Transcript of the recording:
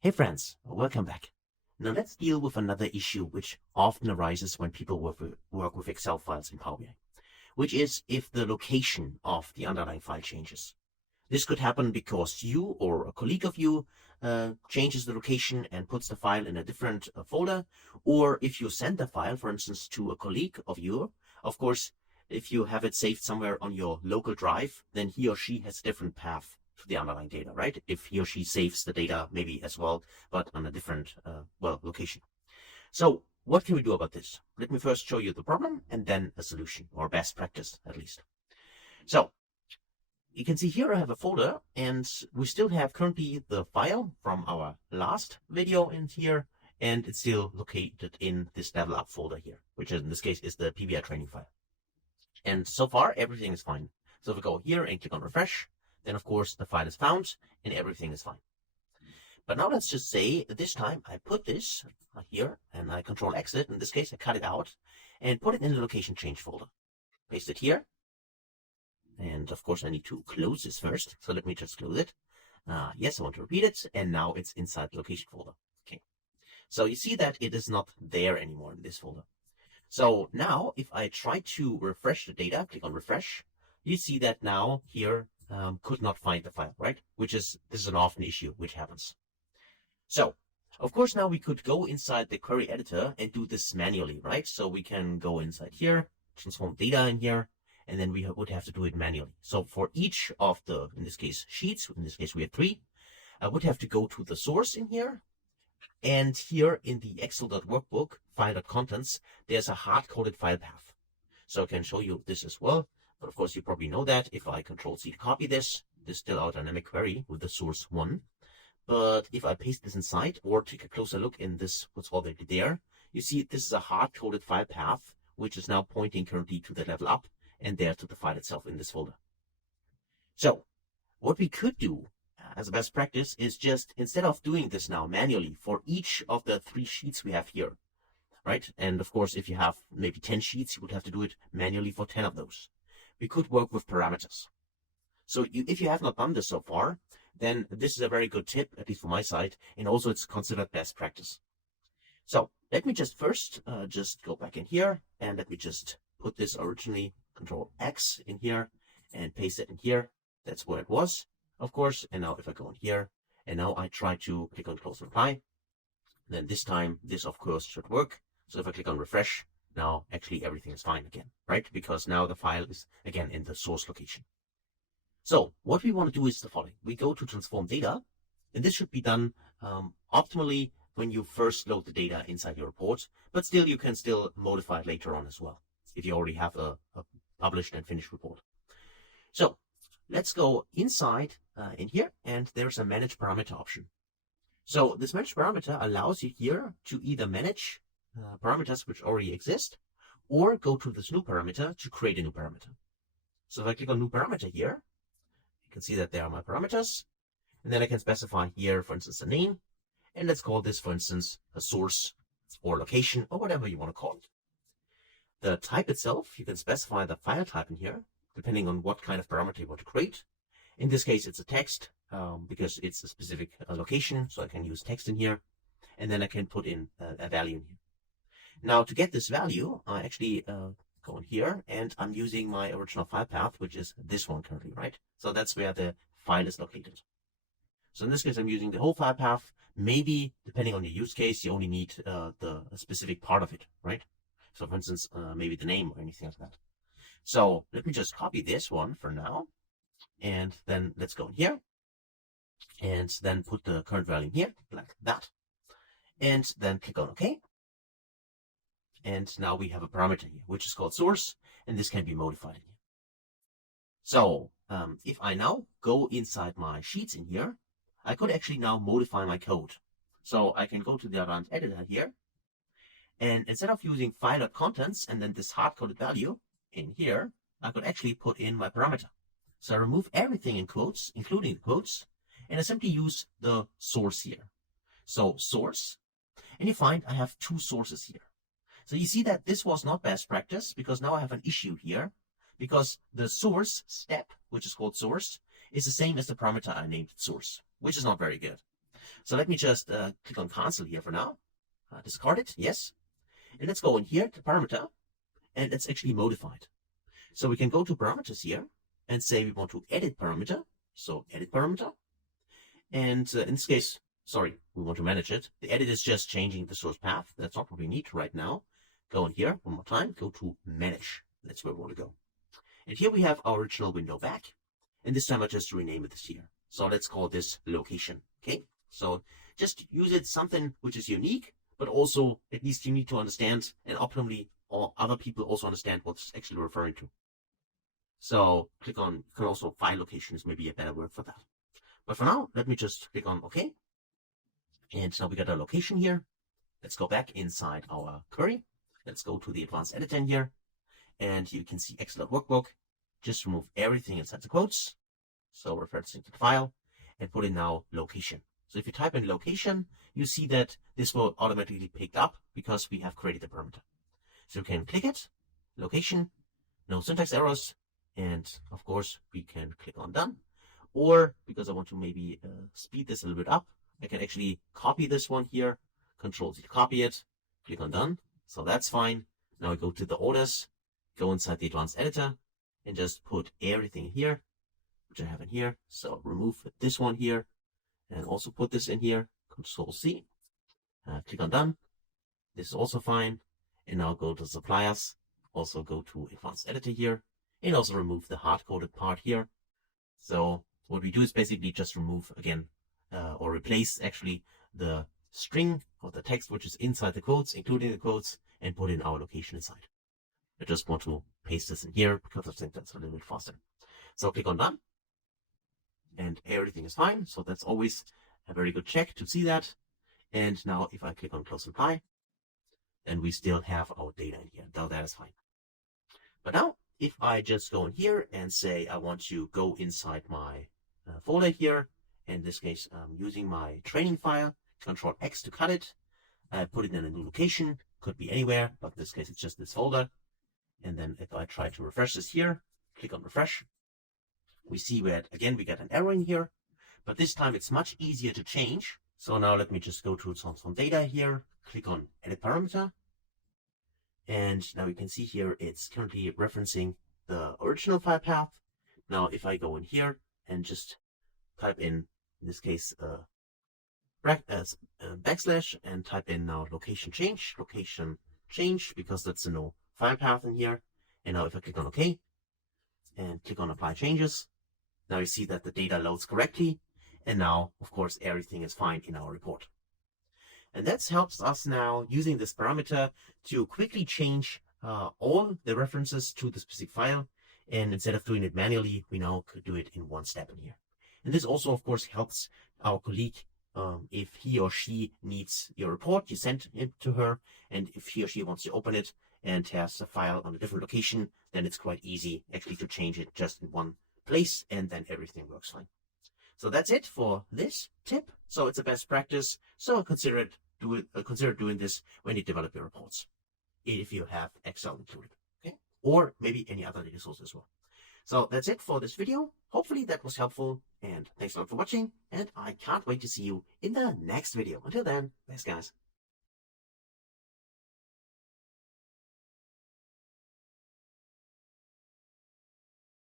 Hey friends, welcome back. Now let's deal with another issue which often arises when people work with Excel files in Power BI, which is if the location of the underlying file changes. This could happen because you or a colleague of you changes the location and puts the file in a different folder, or if you send the file, for instance, to a colleague of you. Of course, if you have it saved somewhere on your local drive, then he or she has a different path to the underlying data, right? If he or she saves the data maybe as well, but on a different, location. So what can we do about this? Let me first show you the problem and then a solution, or best practice at least. So you can see here I have a folder, and we still have currently the file from our last video in here, and it's still located in this level up folder here, which in this case is the PBI training file. And so far everything is fine. So if we go here and click on refresh, then of course the file is found and everything is fine. But now let's just say this time I put this here and I control exit. In this case, I cut it out and put it in the location change folder. Paste it here. And of course I need to close this first. So let me just close it. Yes, I want to repeat it. And now it's inside the location folder. Okay. So you see that it is not there anymore in this folder. So now if I try to refresh the data, click on refresh, you see that now here could not find the file, right? This is an often issue which happens. So of course now we could go inside the query editor and do this manually, right? So we can go inside here, transform data in here, and then we would have to do it manually. So for each of the, in this case, sheets, in this case we have 3, I would have to go to the source in here. And here in the Excel.workbook file.contents, there's a hard-coded file path. So I can show you this as well. But of course, you probably know that if I Control-C to copy this is still our dynamic query with the source 1. But if I paste this inside or take a closer look in this, what's already there, you see this is a hard-coded file path, which is now pointing currently to the level up and there to the file itself in this folder. So what we could do as a best practice is just, instead of doing this now manually for each of the 3 sheets we have here, right? And of course, if you have maybe 10 sheets, you would have to do it manually for 10 of those. We could work with parameters. So if you have not done this so far, then this is a very good tip, at least from my side, and also it's considered best practice. So let me just first just go back in here, and let me just put this originally Control X in here and paste it in here. That's where it was, of course. And now if I go in here and now I try to click on close reply, then this time this of course should work. So if I click on refresh, now actually everything is fine again, right? Because now the file is again in the source location. So what we want to do is the following. We go to transform data, and this should be done optimally when you first load the data inside your report, but still you can still modify it later on as well if you already have a published and finished report. So let's go inside in here, and there's a manage parameter option. So this manage parameter allows you here to either manage parameters which already exist, or go to this new parameter to create a new parameter. So if I click on new parameter here, you can see that there are my parameters, and then I can specify here, for instance, a name, and let's call this, for instance, a source or location or whatever you want to call it. The type itself, you can specify the file type in here, depending on what kind of parameter you want to create. In this case, it's a text because it's a specific location, so I can use text in here, and then I can put in a value in here. Now to get this value, I actually go in here, and I'm using my original file path, which is this one currently, right? So that's where the file is located. So in this case, I'm using the whole file path. Maybe, depending on your use case, you only need the specific part of it, right? So for instance, maybe the name or anything like that. So let me just copy this one for now. And then let's go in here. And then put the current value in here, like that. And then click on OK. And now we have a parameter here, which is called source. And this can be modified in here. So if I now go inside my sheets in here, I could actually now modify my code. So I can go to the advanced editor here. And instead of using file.contents and then this hard-coded value in here, I could actually put in my parameter. So I remove everything in quotes, including the quotes, and I simply use the source here. So source, and you find I have 2 sources here. So you see that this was not best practice, because now I have an issue here, because the source step, which is called source, is the same as the parameter I named source, which is not very good. So let me just click on cancel here for now. Discard it, yes. And let's go in here to parameter, and it's actually modified. So we can go to parameters here and say we want to edit parameter. So edit parameter. And in this case, sorry, we want to manage it. The edit is just changing the source path. That's not what we need right now. Go in here one more time, go to manage. That's where we want to go. And here we have our original window back. And this time I just rename it this here. So let's call this location. Okay. So just use it something which is unique, but also at least you need to understand, and optimally all other people also understand what it's actually referring to. So click on, you can also file location is maybe a better word for that. But for now, let me just click on OK. And now we got our location here. Let's go back inside our query. Let's go to the advanced editor here. And you can see Excellent Workbook. Just remove everything inside the quotes. So referencing to the file and put in now location. So if you type in location, you see that this will automatically pick up because we have created the parameter. So you can click it, location, no syntax errors. And of course, we can click on done. Or because I want to maybe speed this a little bit up, I can actually copy this one here, Control Z to copy it, click on done. So that's fine. Now I go to the orders, go inside the advanced editor, and just put everything here, which I have in here. So remove this one here, and also put this in here, Control C, click on done. This is also fine. And now go to suppliers, also go to advanced editor here, and also remove the hard-coded part here. So what we do is basically just remove again, or replace actually the string of the text which is inside the quotes, including the quotes, and put in our location inside. I just want to paste this in here because I think that's a little bit faster. So click on done, and everything is fine. So that's always a very good check to see that. And now if I click on close apply, then we still have our data in here. Now that is fine. But now if I just go in here and say I want to go inside my folder here, in this case I'm using my training file, Control X to cut it, put it in a new location, could be anywhere, but in this case it's just this folder. And then if I try to refresh this here, click on refresh, we see that again we get an error in here, but this time it's much easier to change. So now let me just go to some data here, click on edit parameter. And now you can see here, it's currently referencing the original file path. Now, if I go in here and just type in this case, backslash and type in now location change, because that's the no file path in here. And now if I click on OK and click on apply changes, now you see that the data loads correctly. And now, of course, everything is fine in our report. And that helps us now using this parameter to quickly change all the references to the specific file. And instead of doing it manually, we now could do it in one step in here. And this also, of course, helps our colleague if he or she needs your report, you send it to her. And if he or she wants to open it and has a file on a different location, then it's quite easy actually to change it just in one place, and then everything works fine. So that's it for this tip. So it's a best practice. So consider doing this when you develop your reports, if you have Excel included, okay? Or maybe any other data source as well. So that's it for this video. Hopefully that was helpful, and thanks a lot for watching. And I can't wait to see you in the next video. Until then, thanks guys.